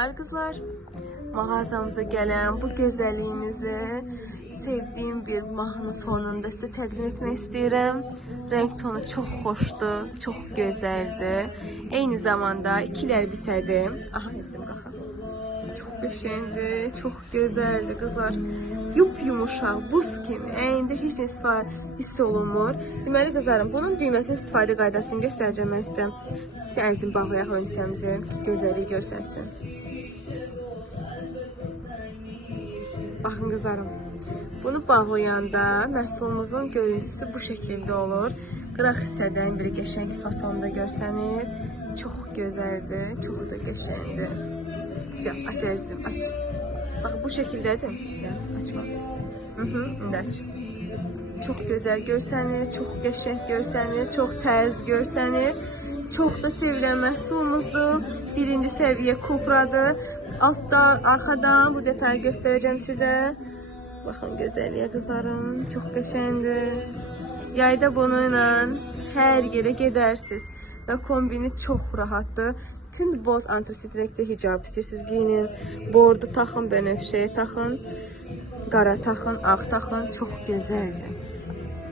Kızlar, mağazamıza gelen bu güzelliğinizi sevdiğim bir mahnı fonunda size təqdim etmək istəyirəm. Renk tonu çox xoşdur, çox gözəldir. Eyni zamanda ikili elbisədir. Aha, izim qaxa. Çox qəşəngdir, çox gözəldir qızlar. Yumuşaq, buz kimi, əynində heç nə hiss olunmur. Deməli qızlarım, bunun düyməsinin istifadə qaydasını göstərəcəm mən sizə. Əzim bağlayaq ön hissəmizi ki, gözəlliyi görsənsin. Baxın qızlarım, bunu bağlayanda məhsulumuzun görüntüsü bu şəkildə olur. Qıraq hissədən bir qəşəng fasonda görsənir. Çox gözəldir, çox da qəşəngdir. Aç əzim, aç. Bax, bu şəkildədir. Açma. İndi aç. Çox gözəl görsənir, çox qəşəng görsənir, çox tərz görsənir. Çox da sevilən məhsulumuzdur. Birinci səviyyə kupradır. Altdan, arxadan bu detayı göstərəcəm sizə. Baxın gözəlliyə qızlarım, çox qəşəngdir. Yayda bununla hər yerə gedərsiniz və kombini çox rahatdır. Bütün boz antrasit renkli hicab istəyirsiniz giyinin. Bordo taxın, bənövşəyə taxın, qara taxın, ağ taxın. Çox gözəldir.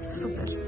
Super.